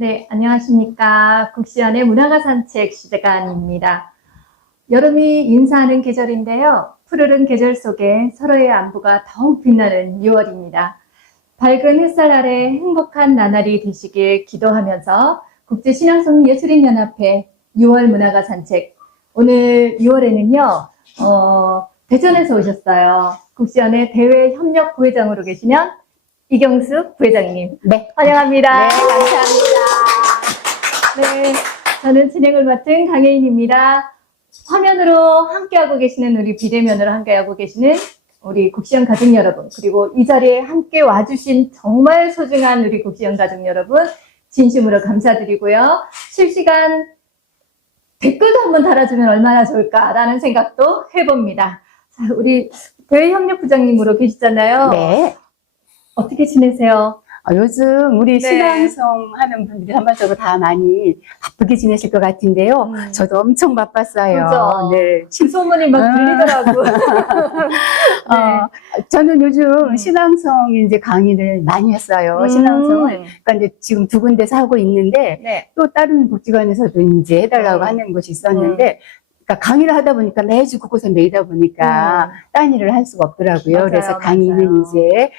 네, 안녕하십니까. 국시연의 문화가 산책 시간입니다. 여름이 인사하는 계절인데요. 푸르른 계절 속에 서로의 안부가 더욱 빛나는 6월입니다. 밝은 햇살 아래 행복한 나날이 되시길 기도하면서 국제신앙송예술인연합회 6월 문화가 산책. 오늘 6월에는요, 대전에서 오셨어요. 국시연의 대외협력 부회장으로 계시는 이경숙 부회장님. 네. 환영합니다. 네, 감사합니다. 네, 저는 진행을 맡은 강혜인입니다. 화면으로 함께하고 계시는 우리 비대면으로 함께하고 계시는 우리 국시연 가족 여러분, 그리고 이 자리에 함께 와주신 정말 소중한 우리 국시연 가족 여러분, 진심으로 감사드리고요. 실시간 댓글도 한번 달아주면 얼마나 좋을까라는 생각도 해봅니다. 자, 우리 대외협력부장님으로 계시잖아요. 네. 어떻게 지내세요? 요즘 우리 네. 신앙송 하는 분들이 전반적으로 다 많이 바쁘게 지내실 것 같은데요. 저도 엄청 바빴어요. 그죠? 네. 그 소문이 막 들리더라고. 네. 저는 요즘 신앙송 이제 강의를 많이 했어요. 신앙송을. 그러니까 이제 지금 두 군데서 하고 있는데 네. 또 다른 복지관에서도 이제 해달라고 하는 곳이 있었는데 그러니까 강의를 하다 보니까 매주 그곳에 매이다 보니까 딴 일을 할 수가 없더라고요. 맞아요, 그래서 강의는 맞아요. 이제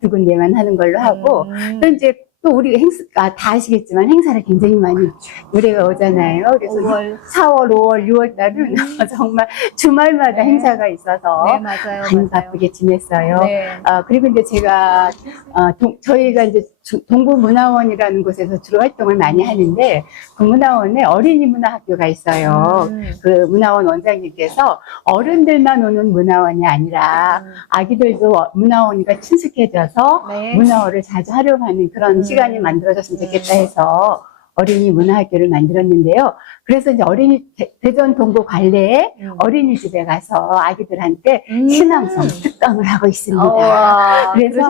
두 군데만 하는 걸로 하고 또 이제 또 우리 다 아시겠지만 행사를 굉장히 많이 노래가 오잖아요. 그래서 5월. 4월, 5월, 6월 달은 정말 주말마다 네. 행사가 있어서 네, 맞아요. 많이 맞아요. 바쁘게 지냈어요. 네. 그리고 이제 제가 저희가 이제 동부문화원이라는 곳에서 주로 활동을 많이 하는데 그 문화원에 어린이 문화학교가 있어요. 그 문화원 원장님께서 어른들만 오는 문화원이 아니라 아기들도 문화원과 친숙해져서 네. 문화원을 자주 활용하는 그런 시간이 만들어졌으면 좋겠다 해서 어린이 문화학교를 만들었는데요. 그래서 이제 대전 동구 관내에 어린이집에 가서 아기들한테 신앙송 특강을 하고 있습니다. 그래서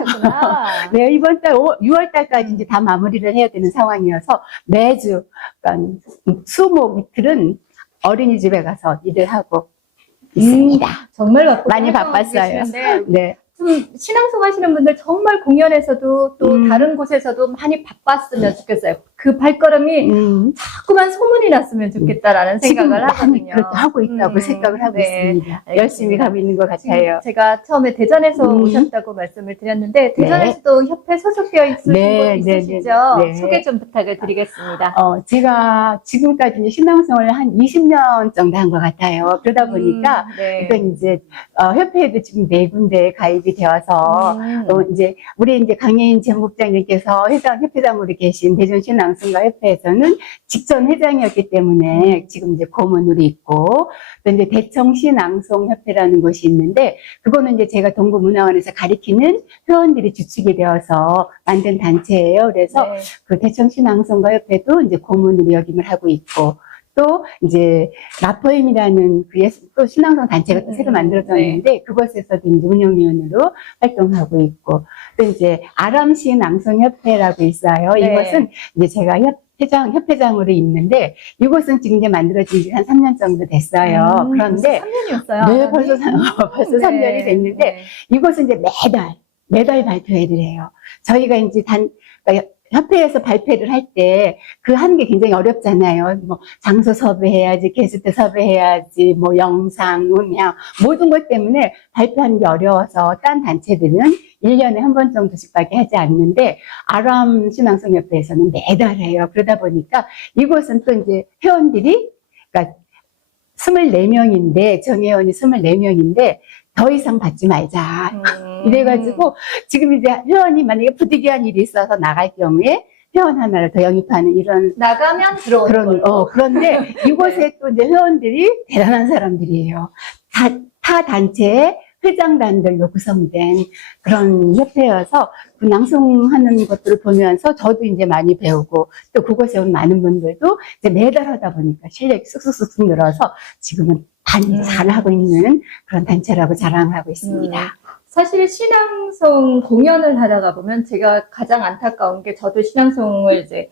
네, 이번 달 6월 달까지 이제 다 마무리를 해야 되는 상황이어서 매주 그러니까 수목 이틀은 어린이집에 가서 일을 하고 있습니다. 정말 바쁘게 많이 활동하고 바빴어요. 계시는데 네. 좀 신앙송 하시는 분들 정말 공연에서도 또 다른 곳에서도 많이 바빴으면 좋겠어요. 그 발걸음이 자꾸만 소문이 났으면 좋겠다라는 생각을 지금 많이 하거든요. 그렇게 하고 있다고 생각을 하고 있습니다. 열심히 가고 있는 것 같아요. 제가 처음에 대전에서 오셨다고 말씀을 드렸는데 대전에서도 협회 소속되어 있으신 네, 곳 네, 있으시죠? 네, 네. 소개 좀 부탁을 드리겠습니다. 제가 지금까지 이제 신앙송을 한 20년 정도 한 것 같아요. 그러다 보니까 네. 그러니까 이제 협회에도 지금 4군데 가입이 되어서 이제 우리 이제 강혜인 전국장님께서 협회장으로 계신 대전신앙송가 협회에서는 직전 회장이었기 때문에 지금 이제 고문으로 있고 또 이제 대청신앙송협회라는 곳이 있는데 그거는 이제 제가 동구문화원에서 가리키는 회원들이 주축이 되어서 만든 단체예요. 그래서 네. 그 대청신앙송가 협회도 이제 고문으로 역임을 하고 있고 또 이제 라포임이라는 또 신앙송 단체가 또 새로 만들어졌는데 그곳에서도 이제 운영위원으로 활동하고 있고 또 이제 아람신앙송협회라고 있어요. 네. 이것은 이제 제가 협회장으로 있는데 이곳은 지금 이제 만들어진 지 한 3년 정도 됐어요. 그런데 3년이었어요. 네, 벌써 3년이 됐는데 네. 이곳은 이제 매달 발표회를 해요. 저희가 이제 그러니까 협회에서 발표를 할 때 그 하는 게 굉장히 어렵잖아요. 뭐 장소 섭외해야지, 게스트 섭외해야지, 뭐 영상, 음향 모든 것 때문에 발표하는 게 어려워서 딴 단체들은 1년에 한 번 정도씩밖에 하지 않는데 아람 신앙송협회에서는 매달 해요. 그러다 보니까 이곳은 또 이제 회원들이 그러니까 24명인데 정회원이 24명인데 더 이상 받지 말자. 이래가지고 지금 이제 회원이 만약에 부득이한 일이 있어서 나갈 경우에 회원 하나를 더 영입하는 이런 나가면 들어오는 걸로. 그런데 이곳에 또 이제 회원들이 대단한 사람들이에요. 타 단체의 회장단들로 구성된 그런 협회여서 그 낭송하는 것들을 보면서 저도 이제 많이 배우고 또 그곳에 온 많은 분들도 이제 매달 하다 보니까 실력이 쑥쑥쑥 늘어서 지금은 잘하고 있는 그런 단체라고 자랑하고 있습니다. 사실 신앙송 공연을 하다가 보면 제가 가장 안타까운 게 저도 신앙송을 이제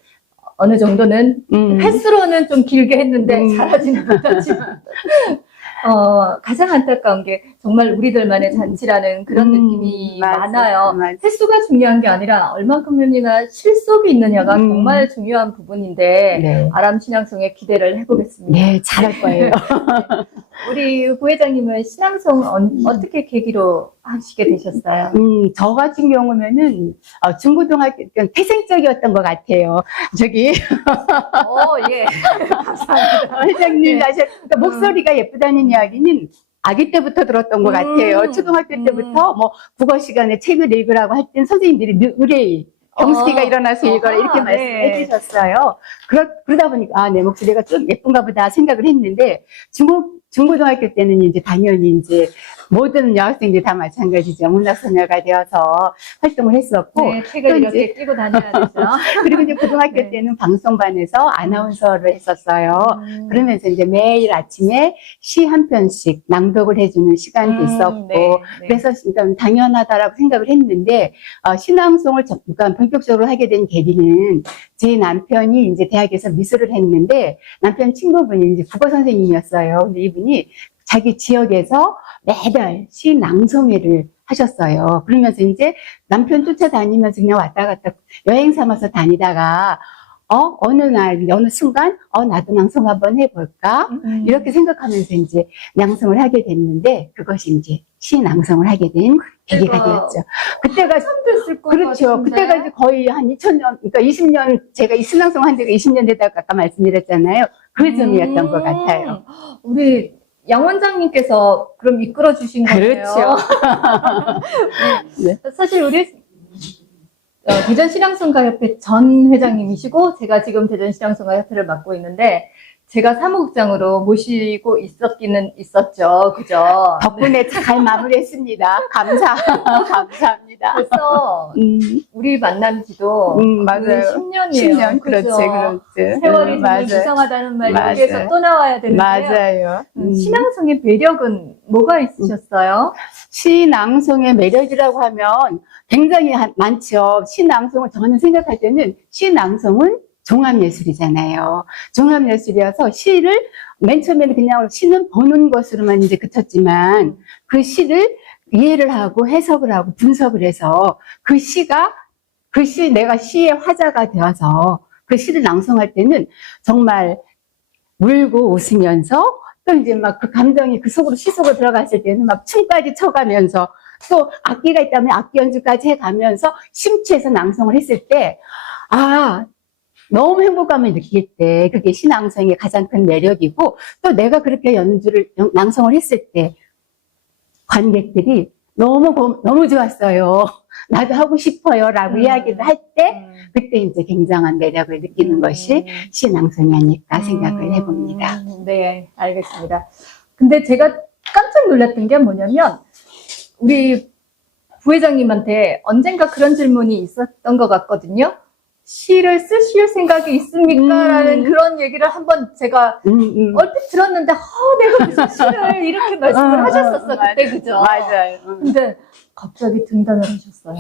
어느 정도는 횟수로는 좀 길게 했는데 잘하지는 못하지만 가장 안타까운 게 정말 우리들만의 잔치라는 그런 느낌이 많아요. 맞아. 횟수가 중요한 게 아니라 얼만큼이나 실속이 있느냐가 정말 중요한 부분인데 네. 아람 신앙송에 기대를 해보겠습니다. 네, 잘할 거예요. 우리 부회장님은 신앙송 어떻게 계기로 하시게 되셨어요? 저 같은 경우면은 중고등학교 때는 태생적이었던 것 같아요. 저기 예. 감사합니다. 회장님 네. 그러니까 목소리가 예쁘다는 이야기는 아기 때부터 들었던 것 같아요. 초등학교 때부터 뭐 국어 시간에 책을 읽으라고 할 땐 선생님들이 의뢰의 경숙이가 일어나서 읽어라 이렇게 말씀해 네. 주셨어요. 그러다 보니까 내 목소리가 좀 예쁜가 보다 생각을 했는데 중고등학교 때는 이제 당연히 이제 모든 여학생들이 다 마찬가지죠. 문학소녀가 되어서 활동을 했었고. 네, 책을 이렇게 끼고 다녀야 되죠. 그리고 이제 고등학교 네. 때는 방송반에서 아나운서를 했었어요. 그러면서 이제 매일 아침에 시 한 편씩 낭독을 해주는 시간도 있었고. 네. 그래서 일단 당연하다라고 생각을 했는데, 신앙송을 그러니까 본격적으로 하게 된 계기는 제 남편이 이제 대학에서 미술을 했는데, 남편 친구분이 이제 국어 선생님이었어요. 근데 이분이 자기 지역에서 매달 시 낭송회를 하셨어요. 그러면서 이제 남편 쫓아다니면서 그냥 왔다 갔다 여행 삼아서 다니다가, 어느 날, 어느 순간, 나도 낭송 한번 해볼까? 이렇게 생각하면서 이제 낭송을 하게 됐는데, 그것이 이제 시 낭송을 하게 된 계기가 되었죠. 그때가, 됐을 것 그렇죠. 같은데? 그때가 이제 거의 한 2000년, 그러니까 20년, 제가 이 신앙송 한 지가 20년 되다가 아까 말씀드렸잖아요. 그 점이었던 것 같아요. 우리 양 원장님께서 그럼 이끌어 주신 거예요. 그렇죠. 네. 사실 우리 대전신앙송가협회 전 회장님이시고 제가 지금 대전신앙송가협회를 맡고 있는데 제가 사무국장으로 모시고 있었기는 있었죠. 그죠? 덕분에 잘 마무리했습니다. 감사합니다. 벌써 우리 만난 지도 맞아요. 10년이에요. 10년, 그렇지. 세월이 정말 맞아요. 이상하다는 말 맞아요. 여기에서 또 나와야 되는데요. 맞아요. 신앙송의 매력은 뭐가 있으셨어요? 시낭송의 매력이라고 하면 굉장히 많죠. 시낭송을 저는 생각할 때는 시낭송은 종합예술이잖아요. 종합예술이어서 시를 맨 처음에는 그냥 시는 보는 것으로만 이제 그쳤지만 그 시를 이해를 하고 해석을 하고 분석을 해서 내가 시의 화자가 되어서 그 시를 낭송할 때는 정말 울고 웃으면서 또 이제 막 그 감정이 그 속으로 시 속으로 들어갔을 때는 막 춤까지 춰가면서 또 악기가 있다면 악기 연주까지 해가면서 심취해서 낭송을 했을 때, 너무 행복감을 느낄 때 그게 시낭송의 가장 큰 매력이고 또 내가 그렇게 낭송을 했을 때 관객들이 너무 좋았어요. 나도 하고 싶어요. 라고 이야기를 할 때 그때 이제 굉장한 매력을 느끼는 것이 시낭송이 아닐까 생각을 해봅니다. 네, 알겠습니다. 근데 제가 깜짝 놀랐던 게 뭐냐면 우리 부회장님한테 언젠가 그런 질문이 있었던 것 같거든요. 시를 쓰실 생각이 있습니까? 라는 그런 얘기를 한번 제가 얼핏 들었는데 내가 무슨 시를 이렇게 말씀을 하셨었어 그때 그죠? 맞아요. 근데 갑자기 등단을 하셨어요.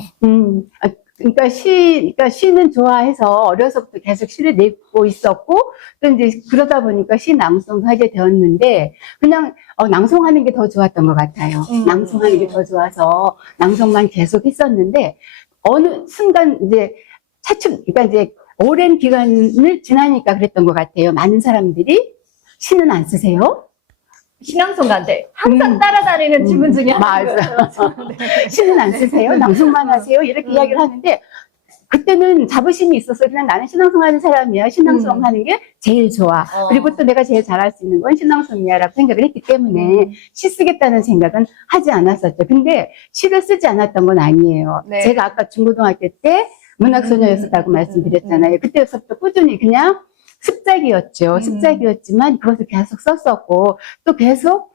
그러니까 시는 좋아해서 어려서부터 계속 시를 내고 있었고, 또 이제 그러다 보니까 시 낭송도 하게 되었는데, 그냥, 낭송하는 게 더 좋았던 것 같아요. 낭송하는 게 더 좋아서 낭송만 계속 했었는데, 어느 순간 이제 그러니까 이제 오랜 기간을 지나니까 그랬던 것 같아요. 많은 사람들이 시는 안 쓰세요? 신앙송가인데 항상 따라다니는 질문 중에 하나예요. 시는 안 쓰세요? 낭송만 하세요? 이렇게 이야기를 하는데 그때는 자부심이 있어서 그냥 나는 신앙송 하는 사람이야. 신앙송 하는 게 제일 좋아. 그리고 또 내가 제일 잘할 수 있는 건 신앙송이야 라고 생각을 했기 때문에 시 쓰겠다는 생각은 하지 않았었죠. 근데 시를 쓰지 않았던 건 아니에요. 네. 제가 아까 중고등학교 때 문학소녀였었다고 말씀드렸잖아요. 그때부터 꾸준히 그냥 습작이었죠. 습작이었지만 그것을 계속 썼었고 또 계속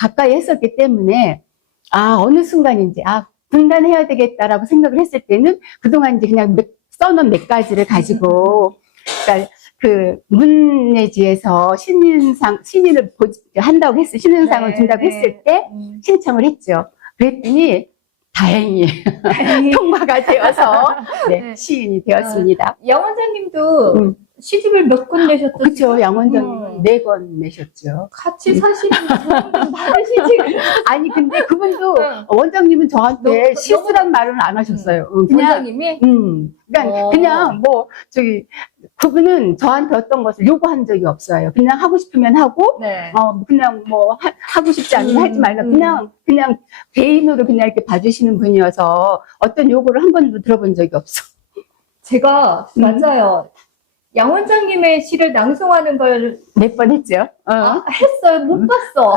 가까이 했었기 때문에 어느 순간인지 분단해야 되겠다라고 생각을 했을 때는 그동안 이제 그냥 써놓은 몇 가지를 가지고 그러니까 그 문예지에서 신인을 한다고 신인상을 준다고 했을 때 신청을 했죠. 그랬더니 다행히 통과가 되어서 시인이 되었습니다. 양 원장님도 시집을 몇 권 내셨죠? 그렇죠. 양원장님은 4권 내셨죠. 같이 사시는 분 받으시지. 아니 근데 그분도 응. 원장님은 저한테 너무- 실수란 말은 안 하셨어요. 원장님이? 그러니까 어. 그냥 뭐 저기 그분은 저한테 어떤 것을 요구한 적이 없어요. 그냥 하고 싶으면 하고 네. 그냥 뭐 하고 싶지 않으면 하지 말라. 그냥 개인으로 그냥 이렇게 봐주시는 분이어서 어떤 요구를 한 번도 들어본 적이 없어. 제가 맞아요. 양 원장님의 시를 낭송하는 걸 몇 번 했죠. 했어요. 못 봤어. 못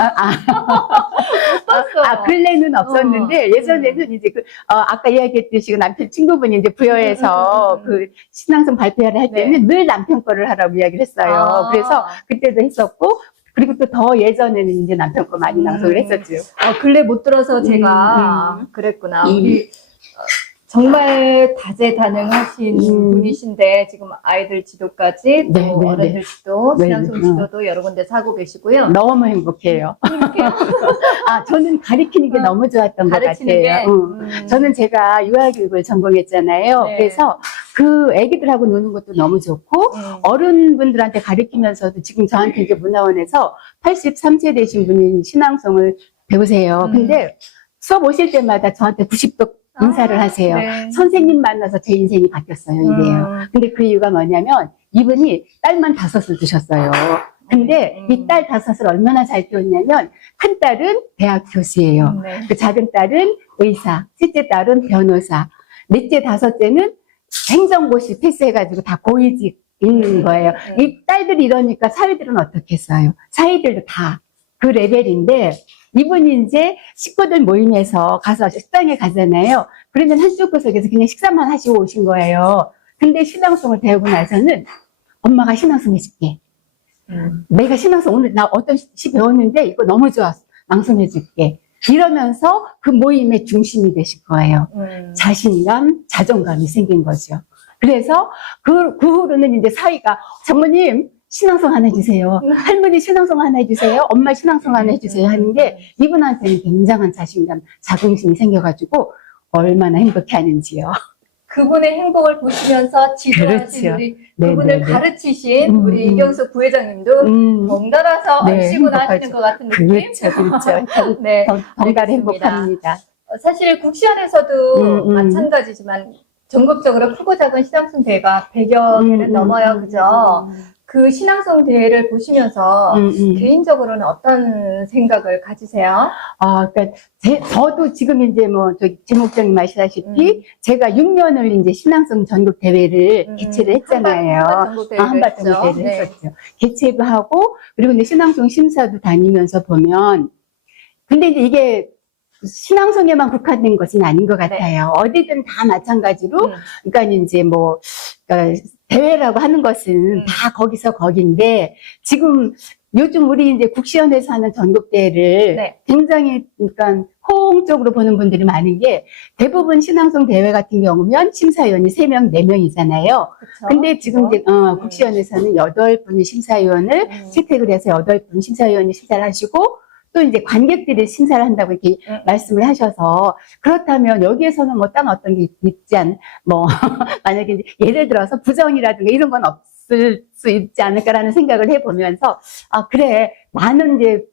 봤어. 근래는 없었는데, 예전에는 이제 아까 이야기했듯이 그 남편 친구분이 이제 부여해서 그 신앙송 발표를 할 때는 늘 남편 거를 하라고 이야기를 했어요. 그래서 그때도 했었고, 그리고 또 더 예전에는 이제 남편 거 많이 낭송을 했었죠. 근래 못 들어서 제가 그랬구나. 우리 정말 다재다능하신 분이신데 지금 아이들 지도까지 또 네, 어른들 지도, 네, 신앙송 지도도 여러 군데서 하고 계시고요. 너무 행복해요. 저는 가르치는 게 너무 좋았던 것 가르치는 같아요. 저는 제가 유아교육을 전공했잖아요. 네. 그래서 그 애기들하고 노는 것도 너무 좋고, 어른분들한테 가르치면서도 지금 저한테 이제 문화원에서 83세 되신 분이 신앙송을 배우세요. 근데 수업 오실 때마다 저한테 90도 인사를 하세요. 네. 선생님 만나서 제 인생이 바뀌었어요, 이래요. 근데 그 이유가 뭐냐면 이분이 딸만 5을 두셨어요. 근데 이 딸 5을 얼마나 잘 키웠냐면 큰 딸은 대학 교수예요. 그 작은 딸은 의사, 셋째 딸은 변호사, 넷째, 5째는 행정고시 패스해가지고 다 고위직 있는 거예요. 이 딸들이 이러니까 사위들은 어떻겠어요? 사위들도 다 그 레벨인데 이분이 이제 식구들 모임에서 가서 식당에 가잖아요. 그러면 한쪽 구석에서 그냥 식사만 하시고 오신 거예요. 근데 신앙송을 배우고 나서는 엄마가 신앙송 해줄게. 내가 신앙송 오늘 나 어떤 시 배웠는데 이거 너무 좋았어. 낭송해줄게. 이러면서 그 모임의 중심이 되실 거예요. 자신감, 자존감이 생긴 거죠. 그래서 그 후로는 이제 사위가 장모님 신앙송 하나 해주세요. 할머니 신앙송 하나 해주세요. 엄마 신앙송 하나 해주세요. 하는 게 이분한테는 굉장한 자신감, 자긍심이 생겨가지고 얼마나 행복해하는지요. 그분의 행복을 보시면서 지도하신 그렇죠. 우리 그분을 가르치신 우리 이경수 부회장님도 덩달아서 얼씨구나 하시는 것 같은 느낌? 그렇죠. 네, 덩달아 알겠습니다. 행복합니다. 사실 국시원에서도 마찬가지지만 전국적으로 크고 작은 신앙송 대회가 100여 개는 넘어요. 그죠? 그 신앙송 대회를 보시면서 개인적으로는 어떤 생각을 가지세요? 그러니까 저도 지금 이제 뭐 저기 제목장님 아시다시피 제가 6년을 이제 신앙송 전국 대회를 개최를 했잖아요. 한밭 전국 대회를 했었죠. 개최도 하고 그리고 이제 신앙송 심사도 다니면서 보면 근데 이제 이게 신앙송에만 국한된 것은 아닌 것 같아요. 어디든 다 마찬가지로 그러니까 이제 뭐 그러니까 대회라고 하는 것은 다 거기서 거긴데 지금 요즘 우리 이제 국시원에서 하는 전국대회를 굉장히 그러니까 호응적으로 보는 분들이 많은 게 대부분 신앙송 대회 같은 경우면 심사위원이 3명, 4명이잖아요. 근데 지금 이제 국시원에서는 8분이 심사위원을 채택을 해서 8분 심사위원이 심사를 하시고 또 이제 관객들이 심사를 한다고 이렇게 말씀을 하셔서 그렇다면 여기에서는 뭐 딴 어떤 게 있지 뭐 만약에 이제 예를 들어서 부정이라든가 이런 건 없을 수 있지 않을까라는 생각을 해보면서 그래 나는 이제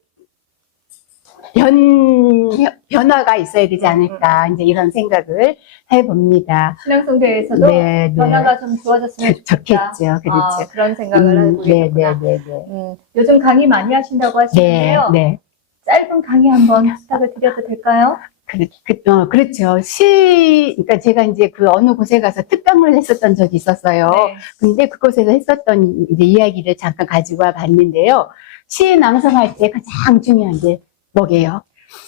변화가 있어야 되지 않을까 이제 이런 생각을 해봅니다. 신앙송 대회에서도 변화가 좀 좋아졌으면 좋겠다. 좋겠죠, 그렇죠. 그런 생각을 하고 계셨구나. 요즘 강의 많이 하신다고 하시는데요. 짧은 강의 한번 부탁을 드려도 될까요? 그렇죠. 그러니까 제가 이제 그 어느 곳에 가서 특강을 했었던 적이 있었어요. 근데 그곳에서 했었던 이제 이야기를 잠깐 가지고 와 봤는데요. 시 낭송할 때 가장 중요한 게 뭐게요?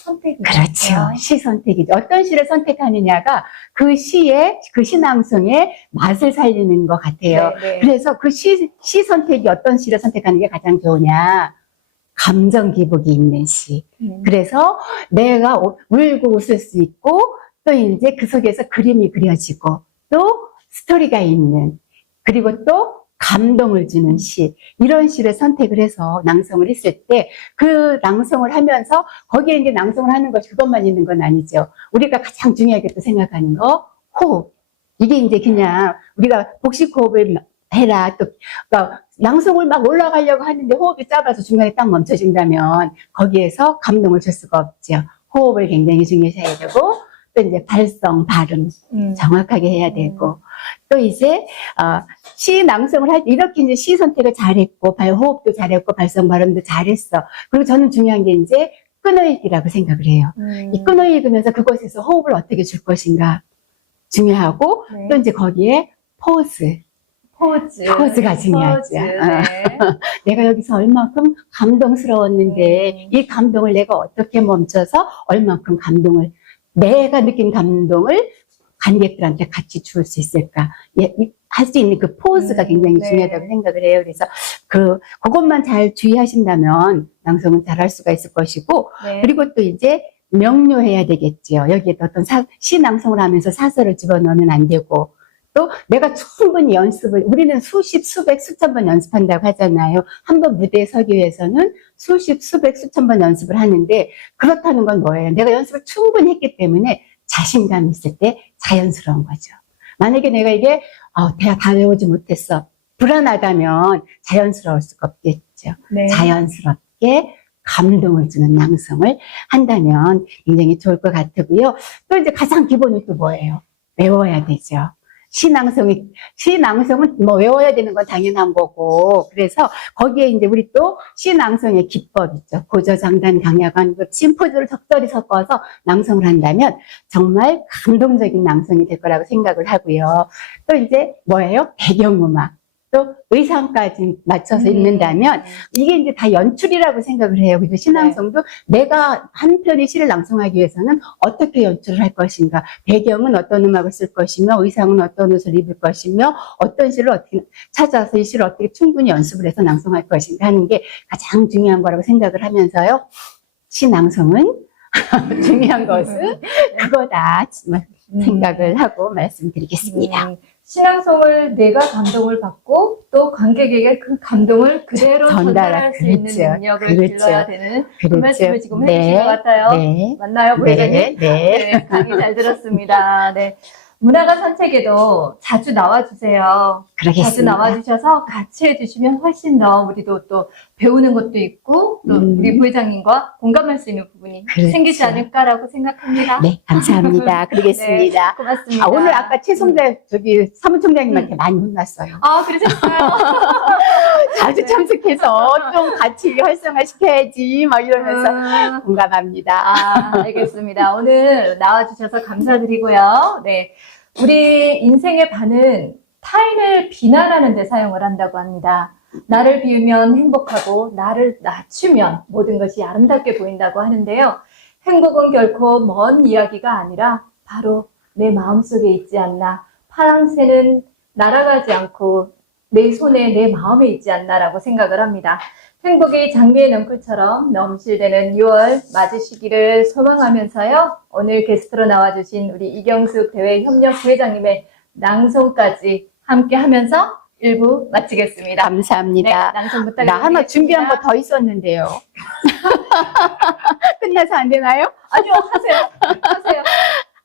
선택이죠. 그렇죠. 시 선택이죠. 어떤 시를 선택하느냐가 그 시의, 그 시낭송의 맛을 살리는 것 같아요. 그래서 그 시 선택이 어떤 시를 선택하는 게 가장 좋으냐. 감정 기복이 있는 시. 그래서 내가 울고 웃을 수 있고 또 이제 그 속에서 그림이 그려지고 또 스토리가 있는 그리고 또 감동을 주는 시. 이런 시를 선택을 해서 낭송을 했을 때 그 낭송을 하면서 거기에 이제 낭송을 하는 것이 그것만 있는 건 아니죠. 우리가 가장 중요하게 또 생각하는 거 호흡. 이게 이제 그냥 우리가 복식 호흡을 해라. 또, 그러니까 낭송을 막 올라가려고 하는데 호흡이 짧아서 중간에 딱 멈춰진다면 거기에서 감동을 줄 수가 없죠. 호흡을 굉장히 중요시해야 되고, 또 이제 발성, 발음 정확하게 해야 되고, 또 이제, 시 낭송을 할 때 이렇게 이제 시 선택을 잘했고, 호흡도 잘했고, 발성, 발음도 잘했어. 그리고 저는 중요한 게 이제 끊어읽기라고 생각을 해요. 이 끊어읽으면서 그것에서 호흡을 어떻게 줄 것인가 중요하고, 네. 또 이제 거기에 포즈가 중요하죠. 포즈, 네. 내가 여기서 얼만큼 감동스러웠는데 이 감동을 내가 어떻게 멈춰서 얼만큼 감동을 내가 느낀 감동을 관객들한테 같이 줄 수 있을까? 할 수 있는 그 포즈가 굉장히 네. 중요하다고 생각을 해요. 그래서 그것만 잘 주의하신다면 낭송은 잘 할 수가 있을 것이고, 네. 그리고 또 이제 명료해야 되겠지요. 여기에 어떤 시 낭송을 하면서 사설을 집어넣으면 안 되고, 또 내가 충분히 연습을, 우리는 수십, 수백, 수천 번 연습한다고 하잖아요. 한 번 무대에 서기 위해서는 수십, 수백, 수천 번 연습을 하는데, 그렇다는 건 뭐예요? 내가 연습을 충분히 했기 때문에 자신감 있을 때 자연스러운 거죠. 만약에 내가 이게 다 외우지 못했어, 불안하다면 자연스러울 수가 없겠죠. 네. 자연스럽게 감동을 주는 낭송을 한다면 굉장히 좋을 것 같고요. 또 이제 가장 기본이 또 뭐예요? 외워야 되죠. 시낭송은 뭐 외워야 되는 건 당연한 거고, 그래서 거기에 이제 우리 또 시낭송의 기법 있죠. 고저장단, 강약완급, 심포즈를 적절히 섞어서 낭송을 한다면 정말 감동적인 낭송이 될 거라고 생각을 하고요. 또 이제 뭐예요? 배경음악. 또 의상까지 맞춰서 읽는다면 이게 이제 다 연출이라고 생각을 해요. 그래서 시낭송도 내가 한 편의 시를 낭송하기 위해서는 어떻게 연출을 할 것인가, 배경은 어떤 음악을 쓸 것이며, 의상은 어떤 옷을 입을 것이며, 어떤 시를 어떻게 찾아서 이 시를 어떻게 충분히 연습을 해서 낭송할 것인가 하는 게 가장 중요한 거라고 생각을 하면서요. 시낭송은 중요한 것은 그거다 생각을 하고 말씀드리겠습니다. 신앙송을 내가 감동을 받고 또 관객에게 그 감동을 그대로 전달할 수 있는 능력을 길러야 되는 그 말씀을 지금 해주신 것 같아요. 네. 맞나요, 부회장님? 네. 네, 강의 잘 들었습니다. 네. 문화가 산책에도 자주 나와주세요. 그러겠습니다. 자주 나와주셔서 같이 해주시면 훨씬 더 우리도 또 배우는 것도 있고 또 우리 부회장님과 공감할 수 있는 부분이 그렇죠. 생기지 않을까라고 생각합니다. 네, 감사합니다. 그러겠습니다. 네, 고맙습니다. 오늘 아까 최송장, 사무총장님한테 많이 혼났어요. 그러셨어요? 자주 네. 참석해서 좀 같이 활성화시켜야지, 막 이러면서 공감합니다. 알겠습니다. 오늘 나와주셔서 감사드리고요. 네. 우리 인생의 반은 타인을 비난하는 데 사용을 한다고 합니다. 나를 비우면 행복하고 나를 낮추면 모든 것이 아름답게 보인다고 하는데요. 행복은 결코 먼 이야기가 아니라 바로 내 마음속에 있지 않나. 파랑새는 날아가지 않고 내 손에 내 마음에 있지 않나라고 생각을 합니다. 행복이 장미의 넝쿨처럼 넘실대는 6월 맞으시기를 소망하면서요. 오늘 게스트로 나와주신 우리 이경숙 대외협력부회장님의 낭송까지 함께 하면서 1부 마치겠습니다. 감사합니다. 네, 낭송 부탁드리겠습니다. 나 하나 준비한 거 더 있었는데요. 끝나서 안 되나요? 아니요, 하세요.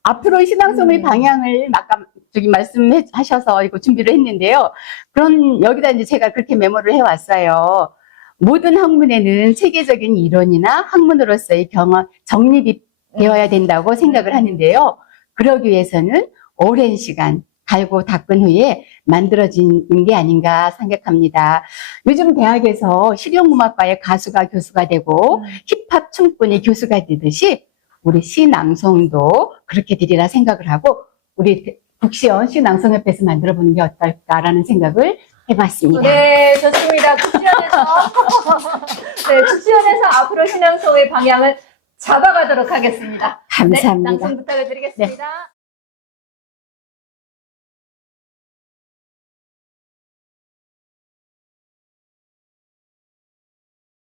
앞으로 신앙송의 방향을 아까 말씀하셔서 이거 준비를 했는데요. 그런 여기다 이제 제가 그렇게 메모를 해왔어요. 모든 학문에는 체계적인 이론이나 학문으로서의 경험, 정립이 되어야 된다고 생각을 하는데요. 그러기 위해서는 오랜 시간 갈고 닦은 후에 만들어진 게 아닌가 생각합니다. 요즘 대학에서 실용음악과의 가수가 교수가 되고 힙합 춤꾼이 교수가 되듯이 우리 시낭송도 그렇게 되리라 생각을 하고 우리 국시원 시낭송협회에서 만들어보는 게 어떨까라는 생각을 해봤습니다. 네, 좋습니다. 국시원에서 네, 국시원에서 앞으로 신앙송의 방향을 잡아가도록 하겠습니다. 감사합니다. 네, 낭송 부탁을 드리겠습니다. 네.